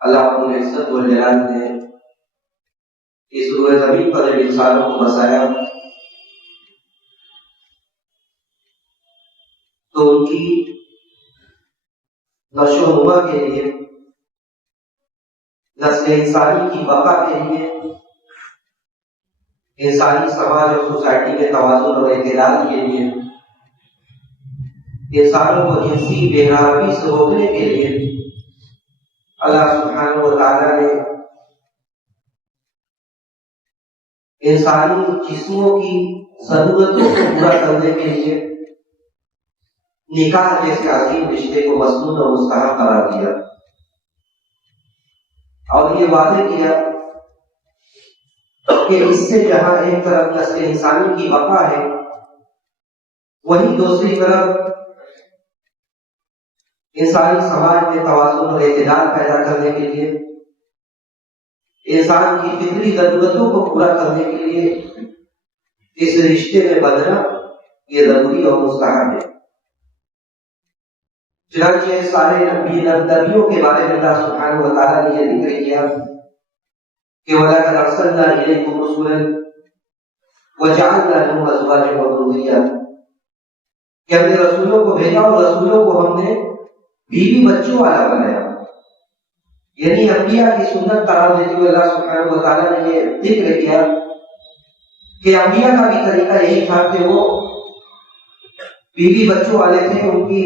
اللہ رب العزت والجلال نے اس روئے زمین پر جب انسانوں کو بسایا تو ان کی نشو و نما کے لیے، نسل انسانی کی بقا کے لیے، انسانی سماج اور سوسائٹی میں توازن اور اعتدال کے لیے، انسانوں کو جنسی بے-رحمی سے روکنے کے لیے اللہ سبحانہ و تعالیٰ نے انسانی جسموں کی ضرورتوں کو پورا کرنے کے لیے نکاح جیسے عظیم رشتے کو مسنون اور مستحب قرار دیا اور یہ واضح کیا کہ اس سے جہاں ایک طرف نسل انسانی کی بقا ہے، وہیں دوسری طرف انسانی سماج میں توازن اور اعتدال پیدا کرنے کے لیے، انسان کی فطری ضرورتوں کو پورا کرنے کے لیے اس رشتے میں بندھنا یہ ضروری اور مستحب ہے۔ چنانچہ سارے نبیوں کے بارے میں اللہ سبحانہ و تعالیٰ نے یہ ذکر کیا کہ وَلَقَدْ أَرْسَلْنَا إِلَيْكُمْ رُسُلًا وَجَعَلْنَا لَهُمْ أَزْوَاجًا وَذُرِّيَّةً کہ ہم نے رسولوں کو بھیجا اور رسولوں کو ہم نے بیوی بچوں والا بنایا، یعنی انبیاء کی سنت قرار دیتے ہوئے اللہ سبحانہ و تعالیٰ نے یہ ذکر کیا کہ انبیاء کا بھی طریقہ یہی تھا کہ وہ بیوی بچوں والے تھے، ان کی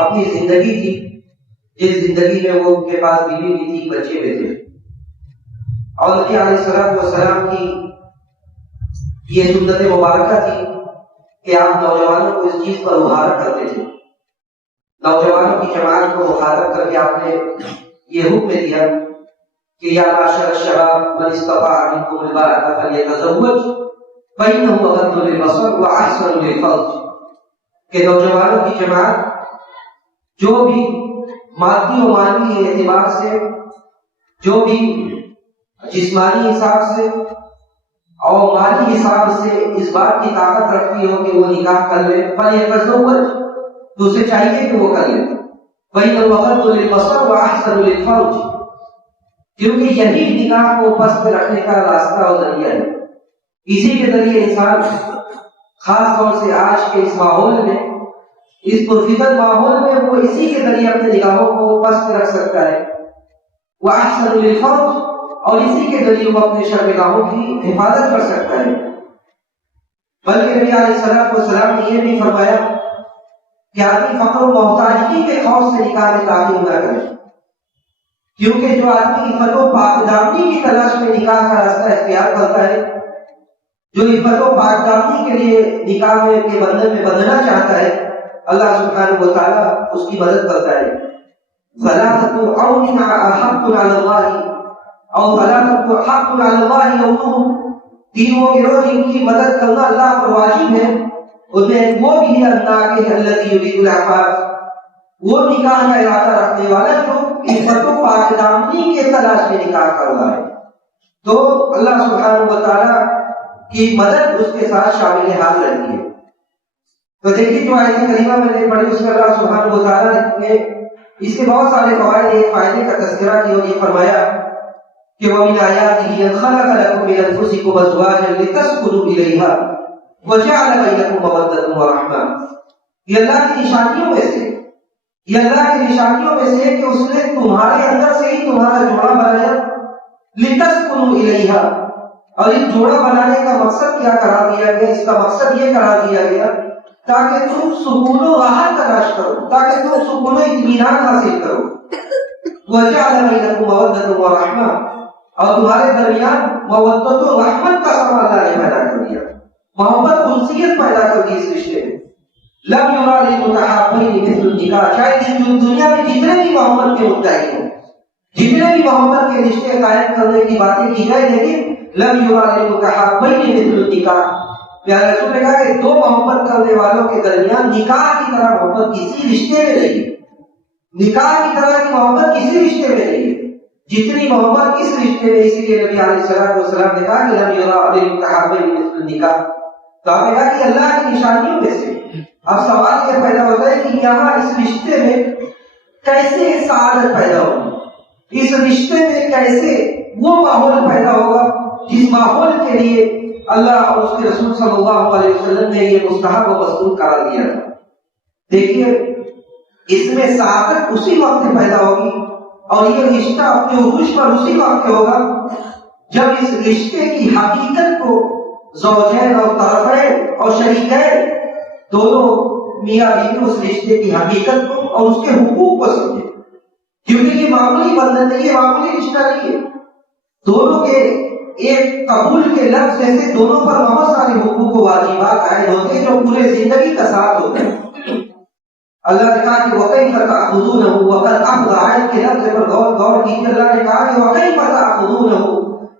اپنی زندگی تھی جس زندگی میں وہ ان کے پاس بیوی بھی تھی، بچے بھی تھے، اور نبی علیہ السلام کی یہ سنت مبارکہ تھی کہ آپ نوجوانوں کو اس چیز پر ابھارا کرتے تھے۔ نوجوانوں کی جماعت کو مخاطب کر کے آپ نے یہ حکم دیا کہ یا معاشر الشباب من استطاع منکم الباءۃ فلیتزوج فإنہ اغض للبصر وأحسن للفرج کہ نوجوانوں کی جماعت جو بھی مادی و معنوی اعتبار سے، جو بھی جسمانی حساب سے اور مالی حساب سے اس بات کی طاقت رکھتی ہو کہ وہ نکاح کر لے، فلیتزوج تو اسے چاہیے کہ وہ کر لے، فإنہ اغض للبصر وأحسن للفرج کیونکہ یہی نکاح کو پس میں رکھنے کا راستہ اور ذریعہ ہے۔ اسی کے ذریعے انسان خاص طور سے آج کے اس ماحول میں، اس پرفتن ماحول میں، وہ اسی کے ذریعے اپنے نگاہوں کو پس میں رکھ سکتا ہے، وأحسن للفرج اور اسی کے ذریعے وہ اپنے شرمگاہوں کی حفاظت کر سکتا ہے۔ بلکہ نبی علیہ السلام نے یہ بھی فرمایا کہ آدمی فقر و محتاجگی کے خوف سے نکاح میں داخل نہ کرے، کیونکہ جو آدمی عفت و پاکدامنی کی تلاش میں نکاح کا راستہ اختیار کرتا ہے، جو عفت و پاکدامنی کے لیے نکاح کے بندھن میں بندھنا چاہتا ہے، اللہ سبحانہ و تعالیٰ اس کی مدد کرتا ہے۔ ثلاثة عون حق على الله اور ثلاثة حق على الله عونهم تینوں گروہ جن کی مدد کرنا اللہ پر واجب ہے، ان میں وہ بھی ہے اللہ کے الذی یرید العفاف، وہ نکاح کا ارادہ رکھنے والا جو عفت و پاکدامنی کے تلاش میں نکاح کر رہا ہے، تو اللہ سبحانہ و تعالیٰ کی مدد اس کے ساتھ شامل حال رہتی ہے۔ تو دیکھیے جو آیت کریمہ میں نے پڑھی اس میں اللہ سبحانہ و تعالیٰ نے اس کے بہت سارے فوائد، ایک فائدے کا تذکرہ کیا اور یہ فرمایا کہ وَمِنْ آيَاتِهِ أَنْ خَلَقَ لَكُم مِّنْ أَنفُسِكُمْ أَزْوَاجًا لِتَسْكُنُوا إِلَيْهَا وَجَعَلَ بَيْنَكُم مَّوَدَّةً وَرَحْمَةً یہ اللہ کی نشانیوں میں سے، یہ اللہ کی نشانیوں میں سے کہ اس نے تمہارے اندر سے ہی تمہارا جوڑا بنایا، لِتَسْكُنُوا إِلَيْهَا اور اس جوڑا بنانے کا مقصد کیا قرار دیا گیا؟ اس کا مقصد یہ قرار دیا گیا تاکہ تم سکون و راحت تلاش کرو، تاکہ تم سکون و اطمینان حاصل کرو۔ وَجَعَلَ بَيْنَكُم مَّوَدَّةً وَرَحْمَةً اور تمہارے درمیان مودت و رحمت کا سما اللہ نے پیدا کر دیا، محبت انسیت پیدا کر دی اس رشتے میں۔ لَمْ يُرَى لِلْمُتَحَابَّيْنِ مِثْلُ النِّكَاحِ شاید اس دنیا میں جتنے بھی محبت کے مدعی ہوں، جتنے بھی محبت کے رشتے قائم کرنے کی باتیں کی جائے، لیکن لَمْ يُرَى لِلْمُتَحَابَّيْنِ مِثْلُ النِّكَاحِ پیارے رسول نے کہا کہ دو محبت کرنے والوں کے درمیان نکاح کی طرح محبت کسی رشتے میں نہیں ہے، نکاح کی طرح کی محبت کسی رشتے میں نہیں ہے جتنی محبت اس رشتے میں۔ اسی لیے نبی علیہ السلام نے کہا کہ لم یرى للمتحابین مثل النکاح، تو آپ نے کہا کہ اللہ کی نشانیوں میں سے۔ اب سوال یہ پیدا ہوتا ہے کہ یہاں اس رشتے میں کیسے سعادت پیدا ہوگی، اس رشتے میں کیسے وہ ماحول پیدا ہوگا جس ماحول کے لیے اللہ اور اس کے رسول صلی اللہ علیہ وسلم نے یہ مستحب و مستور قرار دیا تھا۔ دیکھیے اس میں سعادت اسی وقت پیدا ہوگی اور یہ رشتہ اپنے عروج پر اسی وقت ہوگا جب اس رشتے کی حقیقت کو زوجین اور طرفین اور شریکین دونوں میاں بیوی اس رشتے کی حقیقت کو اور اس کے حقوق کو سمجھے، کیونکہ یہ معمولی بندھن نہیں، یہ معمولی رشتہ نہیں ہے۔ دونوں کے ایک قبول کے لفظ سے دونوں پر بہت سارے حقوق و واجبات عائد ہوتے ہیں جو پورے زندگی کا ساتھ ہوتے ہیں۔ اللہ نے کہا کہ وَكَيْفَ تَأْخُذُونَهُ وَقَدْ أَفْضَىٰ عَيْنِ کے لفظ پر غور کیجیے۔ اللہ نے کہا کہ وَكَيْفَ تَأْخُذُونَهُ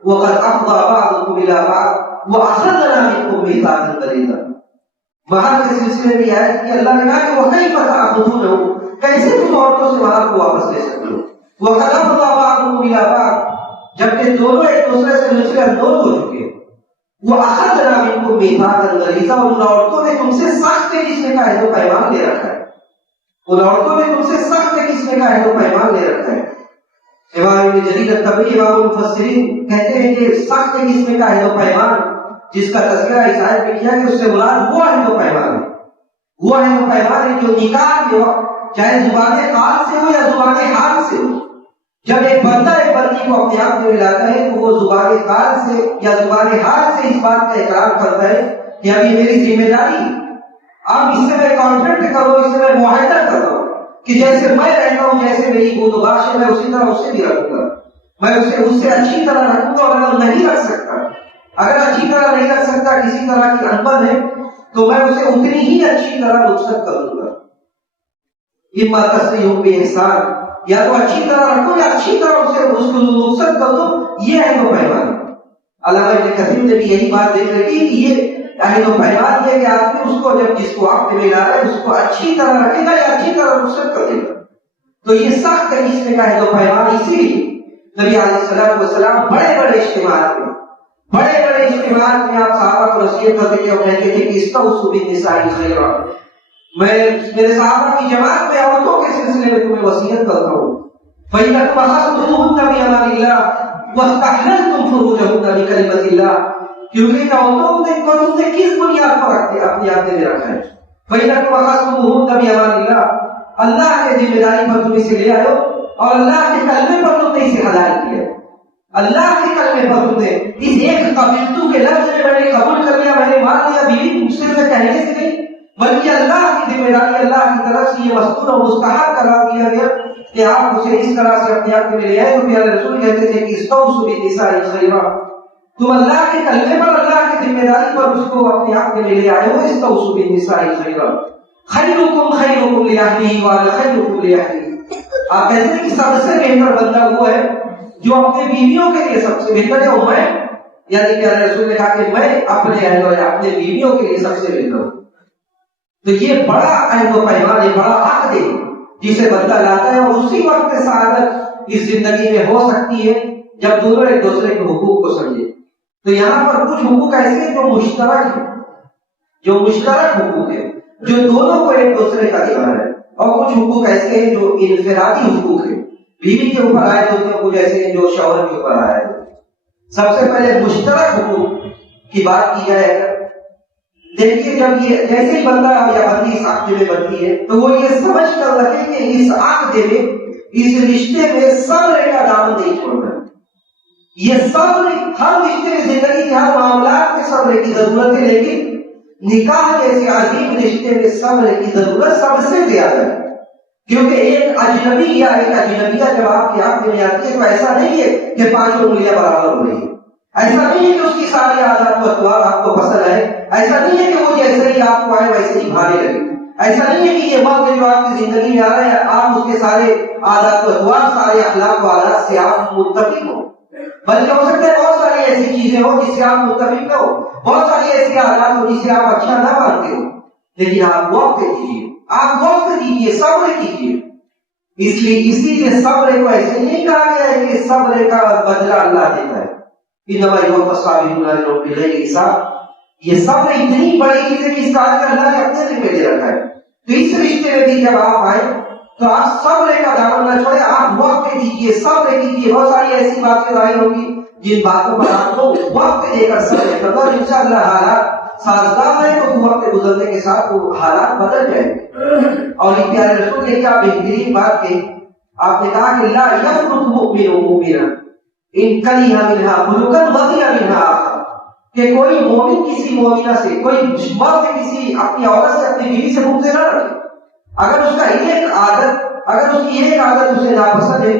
وَقَدْ أَفْضَىٰ بَعْضُكُمْ إِلَىٰ بَعْضٍ وَأَخَذْنَا مِنكُم مِّيثَاقًا غَلِيظًا۔ باہر کے سلسلے میں آئے کہ اللہ نے کہا کہ وَكَيْفَ تَأْخُذُونَهُ کیسے تم عورتوں سے مال کو واپس لے سکتے ہو؟ وَقَدْ أَفْضَىٰ بَعْضُكُمْ إِلَىٰ بَعْضٍ جبکہ دونوں ایک دوسرے سے مل کر اندوز ہو چکے۔ وَأَخَذْنَا مِنكُم مِّيثَاقًا غَلِيظًا ان عورتوں نے تم سے سخت قسم کا عہد و پیمان لے رکھا ہے، ان عورتوں نے تم سے سخت قسم کا عہد و پیمان لے رکھا ہے۔ امام ابن جریر الطبری امام المفسرین کہتے ہیں کہ سخت قسم کا عہد و پیمان جس کا تذکرہ اس آیت میں کیا کہ اس سے مراد وہ عہد و پیمان ہے، وہ عہد و پیمان ہے جو نکاح کے وقت چاہے زبان قال سے ہو یا زبان حال سے ہو، جب ایک بندہ ایک بندی کو اپنے آپ میں ملاتا ہے تو وہ زبان قال سے یا زبان حال سے اس بات کا اقرار کرتا ہے کہ ابھی میری ذمہ داری، اب اس سے میں کانٹریکٹ کرو، اس سے میں معاہدہ کر رہا ہوں کہ جیسے میں رہتا ہوں، جیسے میری بود و باش ہے میں اسی طرح اسے بھی رکھوں گا، میں اسے اس سے اچھی طرح رکھوں گا، اور اگر نہیں رکھ سکتا، اگر اچھی طرح نہیں رکھ سکتا، کسی طرح کی انبن ہے تو میں اسے اتنی ہی اچھی طرح رخصت کر دوں گا۔ اما تسریح باحسان، یا تو اچھی طرح رکھو یا اچھی طرح اسے اس کو رخصت کر دو، یہ ہے وہ پیمان۔ علامہ ابن کثیر نے بھی یہی بات ذکر کی کہ یہ عہد و پیمان یہ کہ آدمی اس کو جب جس کو آپ نے ملا ہے اس کو اچھی طرح رکھے گا یا اچھی طرح رخصت کر دے گا، تو یہ سخت قسم کا عہد و پیمان۔ اسی لیے نبی علیہ السلام بڑے بڑے اجتماعات میں آپ صحابہ کو نصیحت کرتے تھے اور کہتے تھے کہ استوصوا بالنساء خیرا، میں میرے صحابہ کی جماعت میں عورتوں کے سلسلے میں تمہیں وصیت کرتا ہوں، فَإِنَّكُمْ أَخَذْتُمُوهُنَّ بِأَمَانِ اللَّهِ وَاسْتَحْلَلْتُمْ فُرُوجَهُنَّ بِكَلِمَةِ اللَّهِ، کیونکہ ان عورتوں کو تم نے کس بنیاد پر اپنے آپ میں رکھا ہے؟ فَإِنَّكُمْ أَخَذْتُمُوهُنَّ بِأَمَانِ اللَّهِ، اللہ کے ذمہ داری پر تم اسے لے آئے ہو اور اللہ کے کلمے پر تم نے اسے حلال کیا، اللہ کے کلمے پر تم نے اس ایک قبلتو کے لفظ میں نے قبول کر لیا، میں نے مان لیا، بیوی مجھ سے کہنے سے نہیں بلکہ اللہ کی ذمہ داری، اللہ کی طرف سے یہ مستور اور مستحق قرار دیا گیا کہ آپ اسے اس طرح سے اپنے آپ میں لے آئے۔ تو پیارے رسول کہتے تھے کہ استوصوا بالنساء خیرا، تم اللہ کے کلمے پر، اللہ کی ذمہ داری پر اس کو اپنے آپ میں لے آئے ہو۔ استوصوا بالنساء خیرا، خیرکم خیرکم لأہلہ وأنا خیرکم لأہلی، آپ کہتے ہیں کہ سب سے بہتر بندہ وہ ہے جو اپنے بیویوں کے لیے سب سے بہتر ہے، اور میں یعنی پیارے رسول نے کہا کہ میں اپنے اہل اور اپنے بیویوں کے لیے سب سے بہتر ہوں۔ تو یہ بڑا عہد و پیمان ہے، بڑا عقد ہے جسے بندہ لاتا ہے، اور اسی وقت سعادت اس زندگی میں ہو سکتی ہے جب دونوں ایک دوسرے کے حقوق کو سمجھے۔ تو یہاں پر کچھ حقوق ایسے ہیں جو مشترک ہیں، جو مشترک حقوق ہیں جو دونوں کو ایک دوسرے کا دینا ہے، اور کچھ حقوق ایسے ہیں جو انفرادی حقوق ہیں، بیوی کے اوپر عائد ہوتے ہیں، کچھ ایسے ہیں جو شوہر کے اوپر عائد ہوتے ہیں۔ سب سے پہلے مشترک حقوق کی بات کی جائے، دیکھیے جب یہ جیسے ہی بندہ یا بندی اس عقد میں بنتی ہے تو وہ یہ سمجھ کر رکھے کہ اس عقد میں، اس رشتے میں صبر کا دامن نہیں چھوڑنا، یہ صبر ہر رشتے میں زندگی کے ہر معاملات میں صبر کی ضرورت ہے، لیکن نکاح جیسے عظیم رشتے میں صبر کی ضرورت سب سے زیادہ ہے، کیونکہ ایک اجنبی یا ایک اجنبیہ جب آپ کے عقد میں آتی ہے تو ایسا نہیں ہے کہ 5 انگلیاں برابر ہو رہی ہیں، ایسا نہیں ہے کہ اس کی ساری عادات و اطوار آپ کو پسند آئے، ایسا نہیں ہے کہ وہ جیسے ہی آپ کو آئے ویسے ہی بھاگے لگے، ایسا نہیں ہے کہ یہ مرد جو آپ کی زندگی میں آ رہا ہے آپ اس کے سارے عادات و اطوار، سارے اخلاق و عادات سے آپ متفق ہو، بلکہ ہو سکتا ہے بہت ساری ایسی چیزیں ہو جس سے آپ متفق نہ ہو، بہت ساری ایسی عادات ہو جس سے آپ اچھا نہ مانتے ہو، لیکن آپ وقت دیجیے، آپ وقت دیجیے، صبر کیجیے۔ اسی لیے صبر کو ایسے نہیں کہا گیا ہے کہ صبر کا بدلہ اللہ دیتا ہے، انما یوفی الصابرون اجرهم بغیر حساب، یہ صبر اتنی بڑی چیز ہے کہ اس کا اجر اللہ نے اپنے ذمہ دے رکھا ہے۔ تو اس رشتے میں بھی جب آپ آئے تو آپ صبر کا دامن نہ چھوڑیں، آپ وقت دیجیے، صبر کیجیے. بہت ساری ایسی باتیں ظاہر ہوگی جن باتوں پر آپ کو وقت دے کر صبر کرنا، اور انشاءاللہ حالات سازگار ہے تو وقت گزرنے کے ساتھ وہ حالات بدل جائیں گے. اور یہ پیارے رسول نے کیا بہترین بات کی، آپ نے کہا کہ لا یفرط مؤمن مؤمنا ان کریہ منہا خلقا رضی منہا آخر، کہ کوئی مومن کسی مومنہ سے، کوئی مرد کسی اپنی عورت سے، اپنی بیوی سے بغض نہ رکھے. اگر اس کا ایک عادت، اگر اس کی ایک عادت اسے ناپسند ہے،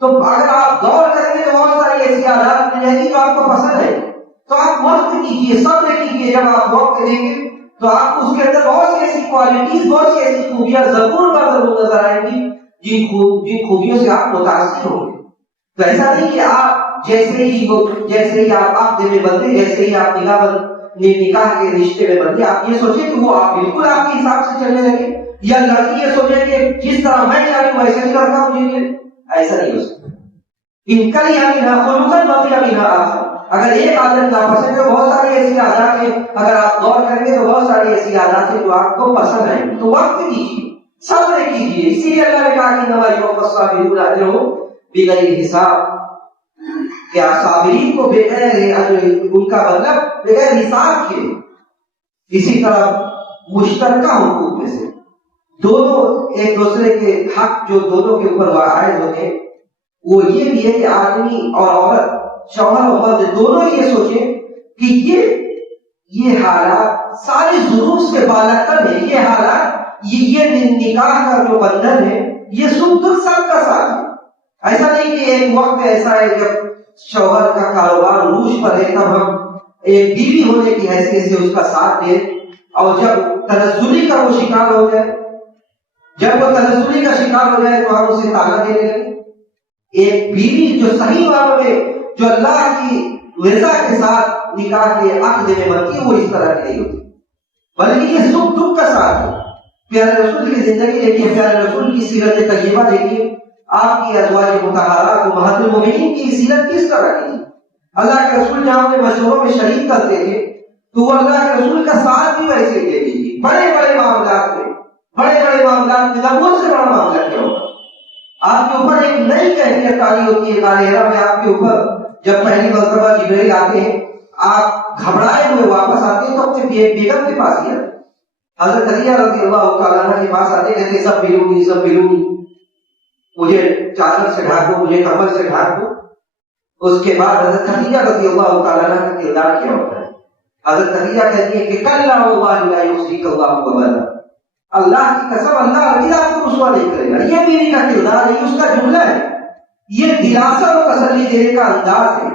تو اگر آپ غور کریں گے تو بہت ساری ایسی عادات مل جائیں گی جو آپ کو پسند ہے. تو آپ وقت کیجیے، صبر کیجیے. جب آپ وقت دیں گے تو آپ کو اس کے اندر بہت سی ایسی کوالٹیز، بہت سی ایسی خوبیاں ضرور نظر آئیں گی جن خوبیوں سے آپ متاثر ہوں گے. تو ایسا نہیں کہ آپ جیسے ہی آپ عقد میں بندے، جیسے ہی آپ نکاح کے رشتے میں بندے، آپ یہ سوچیں کہ وہ آپ بالکل آپ کے حساب سے چلنے لگے، یا لڑکی یہ سوچے کہ جس طرح میں چاہوں ویسا ہی لڑکا مجھے ملے. ایسا نہیں ہو سکتا. ان کا اگر ایک عادت ناپسند ہے، بہت ساری ایسی عادات ہیں، اگر آپ غور کریں گے تو بہت ساری ایسی عادات ہیں جو آپ کو پسند آئیں گی. تو وقت دیجیے، صبر کیجیے. اسی لیے اللہ نے کہا کہ انما یوفی الصابرون اجرهم بغیر حساب، کہ صابرین کو بغیر اجر، ان کا مطلب بغیر حساب کے. اسی طرح مشترکہ حقوق میں سے دونوں ایک دوسرے کے حق جو دونوں کے اوپر عائد ہوتے ہیں، وہ یہ بھی ہے کہ آدمی اور عورت، شوہر اور مرد دونوں یہ سوچیں کہ یہ حالات سارے ظروف سے بالا کر ہے. یہ حالات، یہ نکاح کا جو بندھن ہے، یہ سکھ دکھ سب کا ساتھ ہے. ایسا نہیں کہ ایک وقت ایسا ہے جب شوہر کا کاروبار عروج پر ہے تب ہم ایک بیوی ہونے کی حیثیت سے اس کا ساتھ دیں، اور جب تنزلی کا وہ شکار ہو جائے، جب وہ تنزلی کا شکار ہو جائے تو ہم اسے طاقت دینے لگے. ایک بیوی جو صحیح معنوں میں جو اللہ کی رضا کے ساتھ نکاح کے عقد میں بنتی ہے، وہ اس طرح کی نہیں ہوتی، بلکہ یہ سکھ دکھ کا ساتھ ہے. پیارے رسول کی زندگی دیکھیے، پیارے رسول کی سیرت طیبہ دیکھیے، آپ کی ازواج مطہرات امہات المومنین کی سیرت کس طرح کی تھی. اللہ کے رسول جہاں اپنے مشوروں میں شریک کرتے تھے تو وہ اللہ کے رسول کا ساتھ بھی ویسے ہی دیتی تھی. بڑے بڑے معاملات میں نبوت سے بڑا معاملہ کیا ہوگا. آپ کے اوپر ایک نئی کیفیت آئی ہوتی ہے. غار میں آپ کے اوپر جب پہلی مرتبہ جبرائیل آتے ہیں، آپ گھبرائے ہوئے واپس آتے ہیں تو اپنے بیگم کے پاس ہی آتے. حضرت خدیجہ رضی اللہ تعالیٰ عنہ کے پاس آتے کہتے سب ملونی، مجھے چادر سے ڈھانپو، مجھے کمبل سے ڈھانپو. اس کے بعد حضرت خدیجہ رضی اللہ تعالیٰ عنہ کا کردار کیا ہوتا ہے. حضرت خدیجہ کہتی ہے کہ کلا واللہ لا یخزیک اللہ ابدا، اللہ کی قسم اللہ ابدا آپ کو رسوا نہیں کرے گا. یہ بیوی کا کردار ہے، اس کا جملہ ہے، یہ دلاسا اور تسلی دینے کا انداز ہے.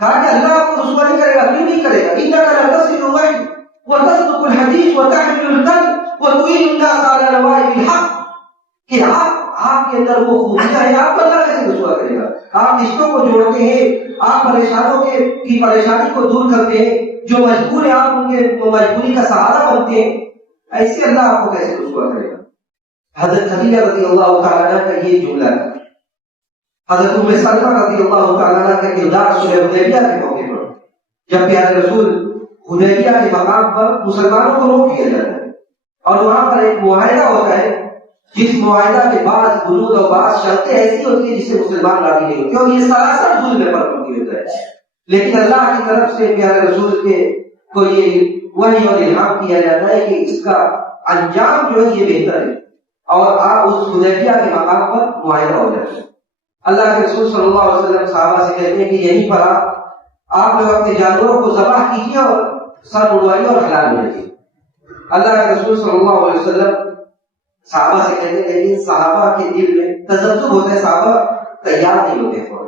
کہا کہ اللہ آپ کو رسوا نہیں کرے گا. کیوں نہیں کرے گا؟ انک لتصل الرحم وتصدق الحدیث وتحمل الكلب وتعين الناس على نوائب الحق، کہ آپ کے اندر وہ خوبیاں ہیں، آپ اللہ کیسے رسوا کرے گا. آپ رشتوں کو جوڑتے ہیں، آپ پریشانوں کی پریشانی کو دور کرتے ہیں، جو مجبور ہیں آپ ان کے مجبوری کا سہارا بنتے ہیں. ایسے اللہ آپ کو کیسے رسوا کرے گا. حضرت خدیجہ رضی اللہ تعالیٰ عنہ کا یہ جملہ ہے. حضرت ام سلمہ رضی اللہ تعالیٰ عنہ کا کردار صلح حدیبیہ کے موقع پر جب پیارے رسول حدیبیہ کے مقام پر مسلمانوں کو روک دیا جاتا ہے اور وہاں پر ایک معاہدہ ہوتا ہے، جس معاہدہ کے بعض بنود اور بعض شرطیں ایسی ہوتی ہیں جس سے مسلمان راضی نہیں ہوتے، اور یہ سراسر ظلم پر مبنی ہوتا ہے. لیکن اللہ کی طرف سے پیارے رسول کے کو یہ وحی اور الہام کیا جاتا ہے کہ اس کا انجام جو ہے یہ بہتر ہے، اور آپ اس حدیبیہ کے مقام پر معاہدہ ہو جاتا ہے. اللہ کے رسول صلی اللہ علیہ وسلم صحابہ سے کہتے ہیں کہ یہیں پر آپ لوگ اپنے جانوروں کو ذبح کیجیے اور سر اڑوائیے اور حلال ہو جائیے. اللہ کے رسول صلی اللہ علیہ وسلم صحابہ سے کہتے ہیں، لیکن صحابہ کے دل میں تذبذب ہوتا ہے، صحابہ تیار نہیں ہوتے فوراً.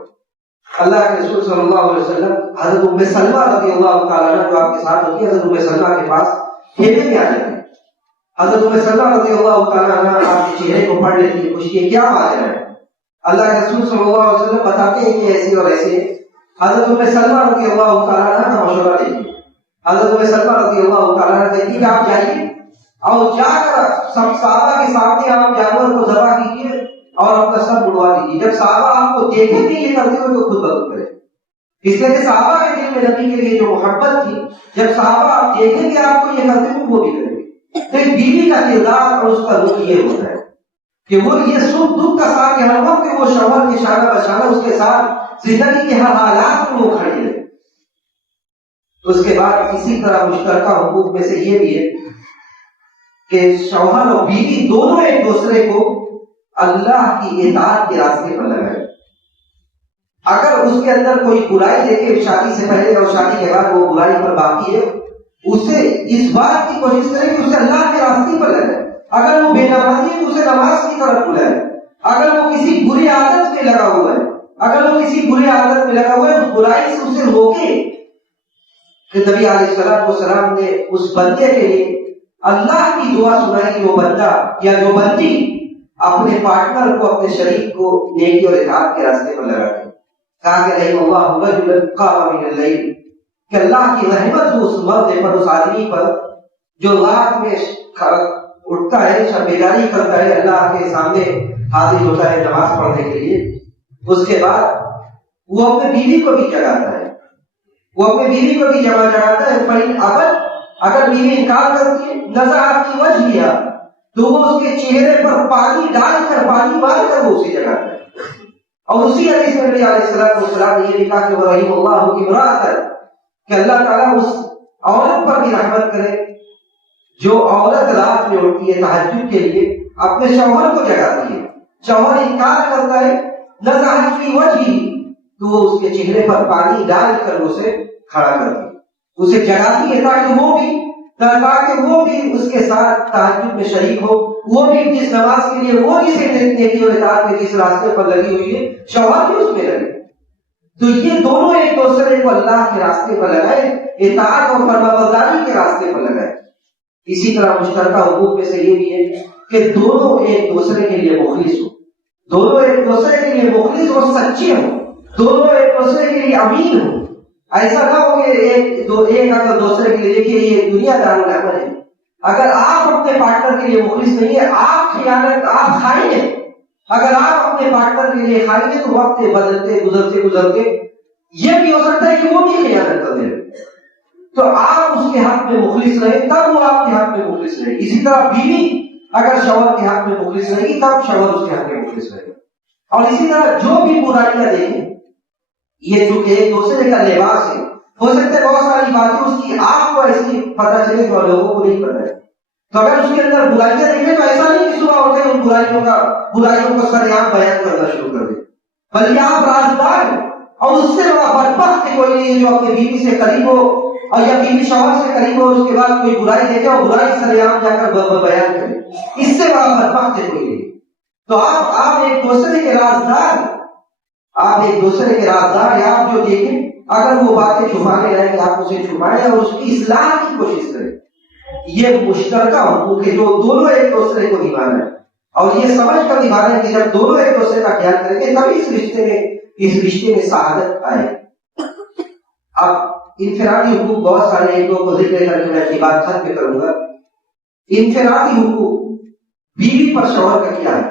اللہ کے رسول صلی اللہ علیہ وسلم حضرت ام سلمہ رضی اللہ تعالیٰ عنہ جو آپ کے ساتھ ہوتی ہے، حضرت ام سلمہ کے پاس خیمے میں آ جاتے ہیں. حضرت ام سلمہ رضی اللہ تعالیٰ عنہ آپ کے چہرے کو پڑھ لیتی ہے، پوچھتی ہے کیا ماجرا ہے. اللہ کے رسول صلی اللہ علیہ وسلم بتاتے ہیں کہ ایسے اور ایسے. حضرت ام سلمہ رضی اللہ تعالیٰ عنہ کا مشورہ لیجیے. حضرت ام سلمہ رضی اللہ تعالیٰ عنہ کہتی ہے کہ آپ جائیے اور جا کر سب صحابہ کے سامنے آپ جانور کو ذبح کیجیے اور اپنا سر اڑوا دیجیے. جب صحابہ آپ کو دیکھیں گے یہ کرتے ہوئے تو خود بخود کریں. اس لیے کہ صحابہ کے دل میں نبی کے لیے جو محبت تھی، جب صحابہ آپ دیکھیں گے آپ کو یہ کرتے ہوئے وہ بھی کریں گے. تو ایک بیوی کا کردار اور اس کا رخ یہ ہوتا ہے کہ وہ یہ سکھ دکھ کا ساتھ کہ ہر وقت وہ شوہر کے شانہ بشانہ اس کے ساتھ زندگی کے ہر حالات میں وہ کھڑی رہے۔ اس کے بعد اسی طرح مشترکہ حقوق میں سے یہ بھی ہے کہ شوہر اور بیوی دونوں ایک دوسرے کو اللہ کی اطاعت کے راستے پر لگائے۔ اگر اس کے اندر کوئی برائی دیکھے شادی سے پہلے اور شادی کے بعد وہ برائی پر باقی ہے، اسے اس بات کی کوشش کرے کہ اسے اللہ کے راستے پر لگائے۔ اگر وہ بے نمازی ہے تو اسے نماز کی طرف بلائے۔ اگر وہ کسی بری عادت میں لگا ہوا ہے، اس برائی سے اسے روکے۔ کہ نبی علیہ السلام نے اس بندے کے لیے اللہ کی دعا سنائی، جو بندہ یا جو بندی اپنے پارٹنر کو، اپنے شریک کو نیکی اور اطاعت کے راستے پر لگا دے، کہا کہ رحم اللہ رجلا قام من اللیل، کہ اللہ کی رحمت ہو اس مرد پر، اس آدمی پر جو رات میں اٹھتا ہے، شب بیداری کرتا ہے، اللہ کے سامنے حاضر ہوتا ہے نماز پڑھنے کے لیے۔ اس کے بعد وہ اپنے بیوی کو بھی جگاتا ہے، جگاتا ہے۔ فَإِنْ أَبَتْ، اگر بیوی انکار کرتی ہے، نزع فی وجہہا، تو وہ اس کے چہرے پر پانی ڈال کر، پانی مار کر وہ اسے جگاتا ہے۔ اور اسی حدیث میں نبی علیہ السلام نے یہ بھی کہا کہ وَرَحِمَ اللَّهُ امْرَأَةً، کہ اللہ تعالیٰ اس عورت پر بھی رحمت کرے جو عورت رات میں اٹھتی ہے تہجد کے لیے، اپنے شوہر کو جگاتی ہے، شوہر انکار کرتا ہے، نزع فی وجہہ، تو وہ اس کے چہرے پر پانی ڈال کر اسے کھڑا کرتی ہے، اسے جگاتی ہے تاکہ وہ بھی اس کے ساتھ تہجد میں شریک ہو، وہ بھی جس نماز کے لیے وہ جسے نیکی اور اطاعت کے جس راستے پر لگی ہوئی ہے، شوہر بھی اس میں لگے۔ تو یہ دونوں ایک دوسرے کو اللہ کے راستے پر لگائے، اطاعت اور فرمانبرداری کے راستے پر لگائے۔ اسی طرح مشترکہ حقوق میں سے یہ بھی ہے کہ دونوں ایک دوسرے کے لیے مخلص اور سچے ہوں، دونوں ایک دوسرے کے لیے امین ہوں۔ ایسا نہ ہو کہ ایک اگر دوسرے کے لیے، دیکھیے یہ دنیا دارالعمل ہے، اگر آپ اپنے پارٹنر کے لیے مخلص نہیں ہے، آپ خائن ہیں۔ اگر آپ اپنے پارٹنر کے لیے خائن ہیں تو وقت گزرتے یہ بھی ہو سکتا ہے کہ وہ بھی خیانت کر دے، تو آپ اس کے حق میں مخلص رہے تب وہ آپ کے حق میں مخلص رہے۔ اسی طرح بیوی اگر شوہر کے حق میں مخلص رہے گی تب شوہر اس کے حق میں مخلص رہے گا۔ اور اسی طرح جو بھی برائیاں دیکھیں، یہ چونکہ ایک دوسرے کا لباس ہے، ہو سکتا ہے بہت ساری باتیں اس کی آپ کو ایسی پتہ چلے جو لوگوں کو نہیں پتہ ہے، تو اگر اس کے اندر برائیاں دیکھیں تو ایسا نہیں کہ صبح اٹھے ان برائیوں کو سریعام بیان کرنا شروع کر دیں، بلکہ آپ رازدار ہیں۔ اور اس سے بڑا بدبخت کوئی نہیں ہے جو اپنی بیوی سے قریب ہو اور یا بیوی شوہر سے قریب ہو، اس کے بعد کوئی برائی دیکھے اور برائی سریعام جا کر بیان کرے، اس سے بڑا بدبخت کوئی نہیں۔ تو آپ ایک دوسرے کے رازدار ہیں۔ آپ جو دیکھیں اگر وہ باتیں چھپانے رہیں کہ آپ اسے چھپائیں اور اس کی اصلاح کی کوشش کریں۔ یہ مشترکہ حقوق ہے جو دونوں ایک دوسرے کو نبھانا ہے، اور یہ سمجھ کر نبھانا ہے کہ جب دونوں ایک دوسرے کا خیال کریں گے تب اس رشتے میں سعادت آئے۔ اب انفرادی حقوق بہت سارے، ایک دو کو ذکر کر کے میں اپنی بات ختم پہ کروں گا۔ انفرادی حقوق، بیوی پر شوہر کا کیا ہے؟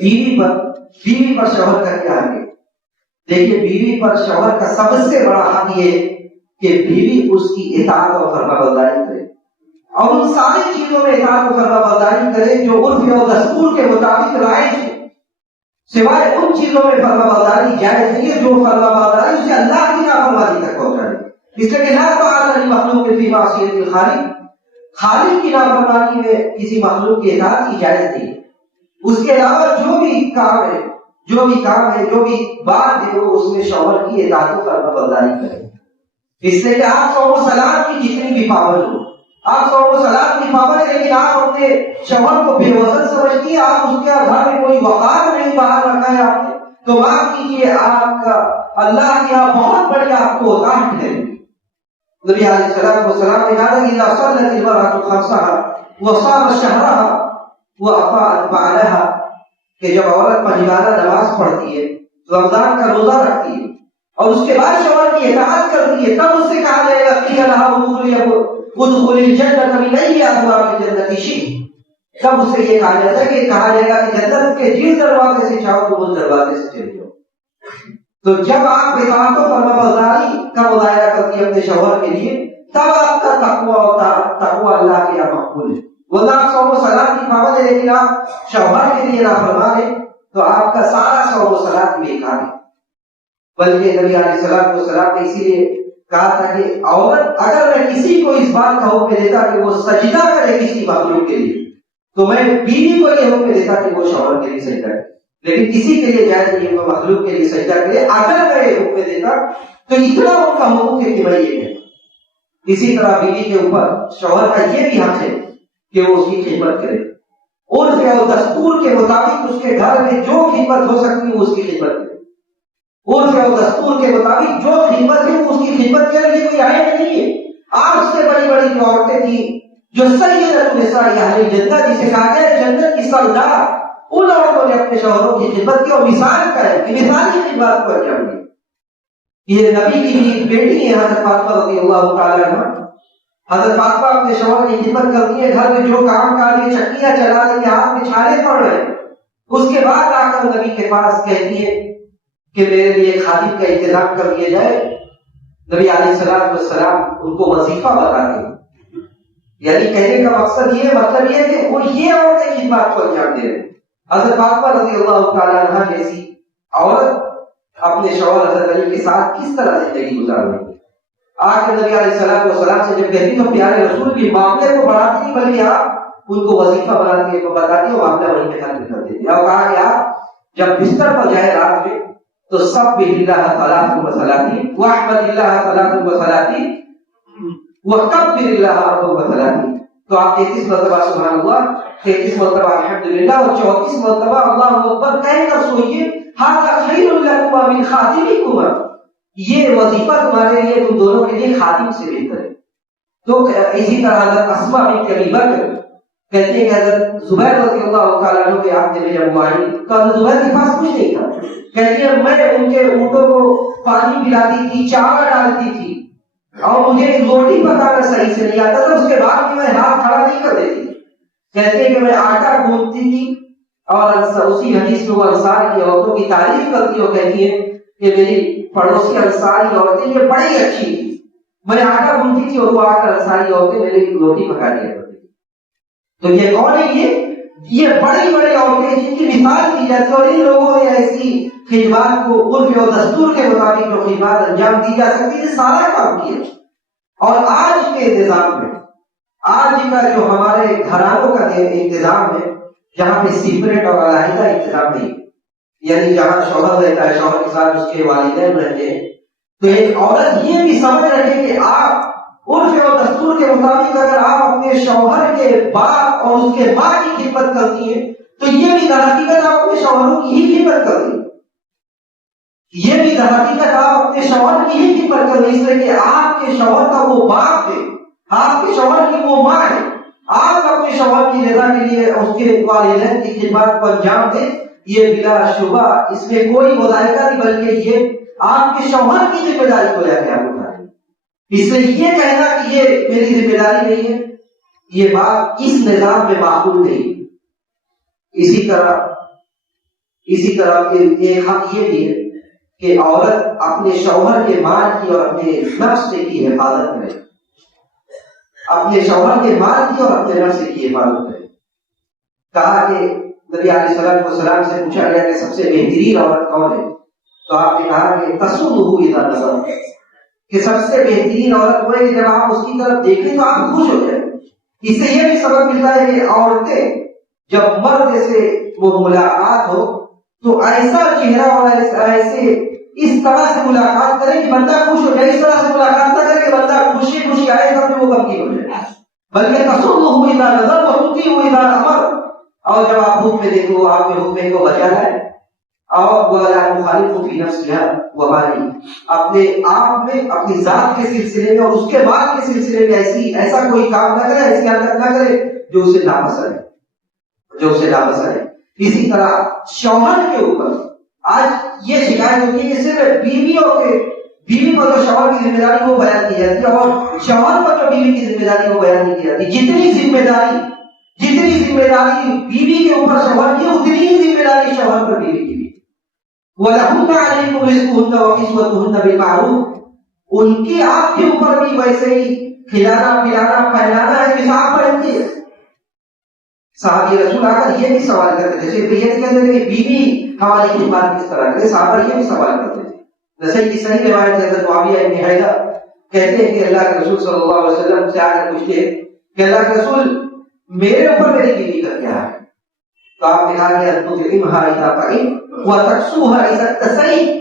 بیوی پر شوہر کا کیا ہے؟ دیکھیے بیوی پر شوہر کا سب سے بڑا حق یہ کہ بیوی اس کی اطاعت اور فرمانبرداری کرے، اور ان ساری چیزوں میں اطاعت و فرمانبرداری کرے جو عرف اور دستور کے مطابق رائج ہے، سوائے ان چیزوں میں فرمانبرداری جائز نہیں ہے جو فرمانبرداری اسے اللہ کی نافرمانی تک پہنچائے۔ اس لیے کہ لا طاعۃ لمخلوق فی معصیۃ الخالق، خالق کی نافرمانی میں کسی مخلوق کی اطاعت کی جائز نہیں ہے۔ اس کے علاوہ جو بھی کام ہے، جو بھی بات ہے، وہ اس میں شوہر کی اطاعت و فرمانبرداری کرے۔ اس لیے کہ آپ صوم و صلات کی جتنی بھی پابند ہو، آپ صوم و صلات کی پابند ہیں، لیکن آپ اپنے شوہر کو بے وزن سمجھتی ہیں، آپ اس کے گھر میں کوئی وقار نہیں باہر رکھا ہے آپ نے، تو معاف کیجیے، آپ کا اللہ کے یہاں بہت بڑی آپ کو اوقات ہے۔ نبی علیہ السلام نے کہا کہ اذا صلت المرأة خمسها وصامت شهرها واطاعت بعلها، کہ جب عورت پنجگانہ نماز پڑھتی ہے، رمضان کا روزہ رکھتی ہے اور اس کے بعد شوہر کی اطاعت کرتی ہے، تب اس سے کہا جائے گا قیل لها ادخلی الجنۃ من ای ابواب الجنۃ شئت، تب اس سے یہ کہا جاتا ہے کہ جنت کے جس دروازے سے چاہو تو اس دروازے سے چلے جاؤ۔ تو جب آپ اطاعت و فرمانبرداری کا مظاہرہ کرتی ہے اپنے شوہر کے لیے، تب آپ کا تقوی اللہ کے یہاں مقبول ہے۔ ورنہ آپ صوم و صلات کی پابند ہے لیکن آپ شوہر کے لیے نافرمان ہیں تو آپ کا سارا صوم و صلات بیکار ہے۔ بلکہ نبی علیہ السلام نے اسی لیے کہا تھا کہ عورت اگر میں کسی کو اس بات کا حکم دیتا کہ وہ سجدہ کرے کسی مخلوق کے لیے تو میں بیوی کو یہ حکم دیتا کہ وہ شوہر کے لیے سجدہ کرے، لیکن کسی کے لیے جائز نہیں ہے وہ مخلوق کے لیے سجدہ کرے۔ اگر میں یہ حکم دیتا تو اتنا ان کا حقوق ہے کہ میں یہ ہے۔ اسی طرح بیوی کے اوپر شوہر کا یہ بھی حق ہے کہ وہ اس کی خدمت کرے، عرف اور دستور کے مطابق اس کے گھر میں جو خدمت ہو سکتی ہے وہ اس کی خدمت کرے، عرف اور دستور کے مطابق جو خدمت ہے وہ اس کی خدمت کرے، یہ کوئی عیب نہیں ہے۔ آج سے بڑی بڑی جو عورتیں تھیں جو سیدۃ النساء اہل جنت جسے کہا گیا ہے جنت کی سردار، ان عورتوں نے اپنے شوہروں کی خدمت کی اور مثال کا ہے کہ مثالی خدمت پر کیا ہوئی۔ یہ نبی کی بھی بیٹی ہے حضرت فاطمہ رضی اللہ تعالی عنہ، حضرت فاطمہ اپنے شوہر کی خدمت کرتی ہے، گھر میں جو کام کر رہی ہے، چکیاں چلا رہی ہے، ہاتھ میں چھالے پڑ رہے ہیں، اس کے بعد آ کر نبی کے پاس کہتی ہے کہ میرے لیے خادم کا انتظام کر دیا جائے۔ نبی علیہ السلام ان کو وظیفہ بتاتے ہیں، یعنی کہنے کا مقصد یہ مطلب یہ کہ وہ یہ عورتیں خدمات کو انجام دے رہے ہیں۔ حضرت فاطمہ رضی اللہ تعالی عنہ جیسی عورت اپنے شوہر حضرت علی کے ساتھ کس طرح زندگی گزار رہی ہے۔ آج کے نبی علیہ السلام سے جب کہتی تو پیارے رسول بھی معاملے کو بڑھاتی نہیں بلکہ آپ ان کو وظیفہ بناتی ہے، بتاتی ہے، معاملہ وہیں پہ ختم کر دیتی ہے۔ اور کہا کہ آپ جب بستر پر جائے رات میں تو سب اللہ تعالیٰ و صلاتی واحمد اللہ تعالیٰ و صلاتی وکبر اللہ و صلاتی، تو آپ 33 مرتبہ سبحان اللہ، 33 مرتبہ الحمدللہ اور 34 مرتبہ اللہ اکبر کہہ کر سوئیے۔ ھذا خیر لکم من خادمکما، یہ وظیفہ تمہارے لیے تم دونوں کے لیے خادم سے بہتر ہے۔ تو اسی طرح حضرت اسماء بنت ابی بکر کہتے ہیں کہ حضرت زبیر رضی اللہ تعالیٰ عنہ کے عہد میں جب وہ آئی تو حضرت زبیر کے پاس کچھ نہیں تھا، کہتی ہے میں ان کے اونٹوں کو پانی پلاتی تھی، چارہ ڈالتی تھی، اور مجھے روٹی پکانا صحیح سے نہیں آتا تھا، اس کے بعد بھی میں ہاتھ کھڑا نہیں کر دیتی۔ کہتے ہیں کہ میں آٹا گوندتی تھی، اور اسی حدیث میں وہ انصار کی عورتوں کی تعریف کرتی اور کہتی ہے کہ میری پڑوسی انصاری عورتیں یہ بڑی اچھی تھی، میں آٹا گوندتی تھی اور وہ آ کر انصاری عورتیں میری روٹی پکا دیا کرتی تھی۔ تو یہ کون ہے؟ یہ بڑی بڑی عورتیں جن کی مثال دی جاتی ہے، اور ان لوگوں نے ایسی خدمات کو عرف اور دستور کے مطابق جو خدمات انجام دی جا سکتی ہے سارا کام کیا۔ اور آج کے نظام میں، آج کا جو ہمارے گھرانوں کا انتظام ہے جہاں پہ سیپریٹ اور علیحدہ انتظام نہیں، یعنی جہاں شوہر رہتا ہے شوہر کے ساتھ اس کے والدین رہتے ہیں، تو ایک عورت یہ بھی سمجھ رکھے کہ آپ عرف اور دستور کے مطابق اگر آپ اپنے شوہر کے باپ اور اس کے ماں کی خدمت کرتی ہیں تو یہ بھی در حقیقت آپ اپنے شوہروں کی ہی خدمت کرتی ہیں، یہ بھی در حقیقت آپ اپنے شوہر کی ہی خدمت کر رہے ہیں، اس لیے کہ آپ کے شوہر کا وہ باپ ہے، آپ کے شوہر کی وہ ماں ہے، آپ اپنے شوہر کی رضا کے لیے اس کے والدین کی خدمات کو انجام دیں، یہ بلا شبہ اس میں کوئی مذائقہ نہیں، بلکہ یہ آپ کے شوہر کی ذمہ داری کو لے کے آپ اٹھائیں۔ اس لیے یہ کہنا کہ یہ میری ذمہ داری نہیں ہے، یہ بات اس نظام میں معقول نہیں۔ اسی طرح ایک حق یہ بھی ہے کہ عورت اپنے شوہر کے مال کی اور اپنے نفس کی حفاظت کرے، اپنے شوہر کے مال کی اور اپنے نفس کی حفاظت کرے۔ کہا کہ نبی علیہ السلام سے پوچھا گیا کہ سب سے بہترین عورت کون ہے، تو آپ نے کہا کہ تصوّرہ اذا نظر، کہ سب سے بہترین عورت وہ ہے جب آپ اس کی طرف دیکھیں تو آپ خوش ہو جائیں۔ اس سے یہ بھی سبق ملتا ہے کہ عورتیں جب مرد سے وہ ملاقات ہو تو ایسا چہرہ اور ایسے اس طرح سے ملاقات کرے کہ بندہ خوش ہو جائے، اس طرح سے ملاقات نہ کرے کہ بندہ خوشی خوشی آئے تب بھی وہ غمگین ہو جائے، بلکہ تصوّرہ اذا نظر وتطیعہ اذا امر، اور جب آپ حکم میں دیکھو آپ کے حکم کو بجا لائے، اور ولا مخالف فی نفسها ومالی، اپنے آپ میں اپنی ذات کے سلسلے میں اور اس کے بعد کے سلسلے میں ایسا کوئی کام نہ کرے، ایسی حرکت نہ کرے جو اسے ناپسند ہے۔ اسی طرح شوہر کے اوپر آج یہ شکایت ہوتی ہے کہ صرف بیوی پر جو شوہر کی ذمہ داری وہ بیان کی جاتی ہے اور شوہر پر جو بیوی کی ذمہ داری وہ بیان نہیں کی جاتی۔ جتنی ذمہ داری بیوی کے اوپر شوہر کی اتنی ہی ذمہ داری شوہر پر بیوی کی بھی۔ وَلَهُنَّ عَلَيْكُمْ رِزْقُهُنَّ وَكِسْوَتُهُنَّ بِالْمَعْرُوفِ، ان کے آپ کے اوپر بھی ویسے ہی کھلانا پلانا پہنانا ہے جیسا آپ پہنتی ہے۔ صحابی رسول آ کر یہ بھی سوال کرتے تھے، صرف یہ نہیں کہتے تھے کہ بیوی ہماری خدمات کس طرح کرے، صحابہ یہ بھی سوال کرتے تھے. جیسے کہ صحیح روایت ہے حضرت معاویہ بن حیدہ کہتے ہیں کہ اللہ کے رسول صلی اللہ علیہ وسلم سے آ کر پوچھتے کہ اللہ کے رسول میرے اوپر میری بیوی کا کیا ہے؟ تو آپ نے کہا کہ تطعمها اذا طعمت وتكسوها اذا اكتسيت،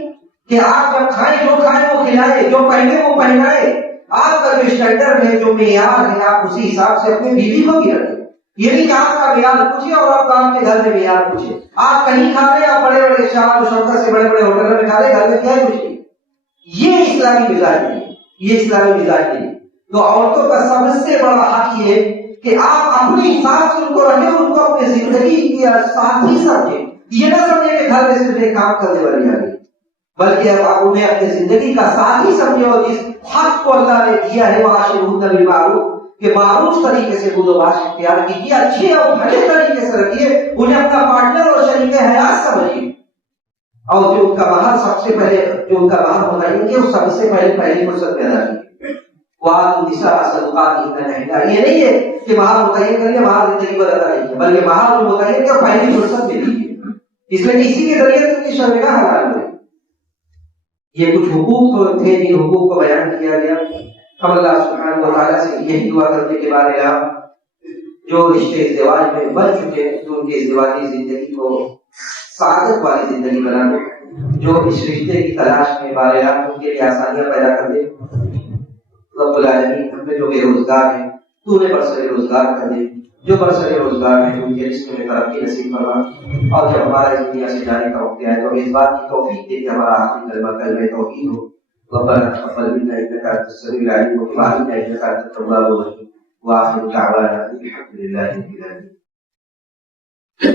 کہ آپ جب کھائیں جو کھائیں وہ کھلائے، جو پہنے وہ پہنائے. آپ کا جو اسٹینڈرڈ ہے، جو معیار ہے، آپ اسی حساب سے اپنی بیوی کو بھی رکھیں. یہ نہیں کہ آپ کا معیار پوچھے اور آپ کے گھر میں معیار پوچھے. آپ کہیں کھا رہے ہیں، آپ بڑے بڑے شان و شوکت سے بڑے بڑے ہوٹل میں کھا رہے ہیں، گھر میں کیا ہے کچھ نہیں. یہ اسلامی مزاج نہیں، یہ اسلامی مزاج نہیں. تو عورتوں کا سب سے بڑا حق یہ ہے کہ آپ اپنے حساب سے ان کو رکھیں، ان کو اپنی زندگی کے ساتھی سمجھیں. یہ نہ سمجھیں کہ گھر میں صرف ایک کام کرنے والی آ گئی، بلکہ اب آپ انہیں اپنی زندگی کا ساتھی سمجھیں. اور جس حق کو اللہ نے دیا ہے وعاشرہن بالمعروف، کہ معروف طریقے سے بود و باش اختیار کیجیے، اچھے اور بھلے طریقے سے رکھیے، انہیں اپنا پارٹنر اور شریک حیات سمجھیے. اور جو ان کا مہر سب سے پہلے جو ان کا مہر بتائیں گے وہ سب سے پہلی فرصت میں ادا کیجیے. وآتوا النساء صدقاتهن نحلا، یہ نہیں ہے کہ مہر متعین کریے مہر زندگی بھر ادا کیجیے، بلکہ مہر جو متعین کیا پہلی فرصت میں دیجیے. اس لیے اسی کے ذریعے سے شرمگاہ حلال ہوئے. یہ کچھ حقوق تھے جن حقوق کو بیان کیا گیا. ہم اللہ سبحانہ و تعالیٰ سے یہی دعا کرتے کہ بار الہ جو رشتے ازدواج میں بن چکے تو ان کی ازدواجی زندگی کو سعادت والی زندگی بنا دے. جو اس رشتے کی تلاش میں بار الہ ان کے لیے آسانیاں پیدا کر دے. رب العالمین ہم میں جو بے روزگار ہیں تو انہیں برسر روزگار کر دے، جو برسر روزگار ہیں ان کے رزق میں ترقی نصیب فرما. اور جب ہمارا اس دنیا سے جانے کا وقت آئے تو اس بات کی توفیق دے کہ ہمارا آخری کلمہ کلمہ توحید ہو. ربنا تقبل منا انك انت السميع العليم وتب علينا انك انت التواب الرحيم. واخر دعوانا الحمد لله رب العالمين.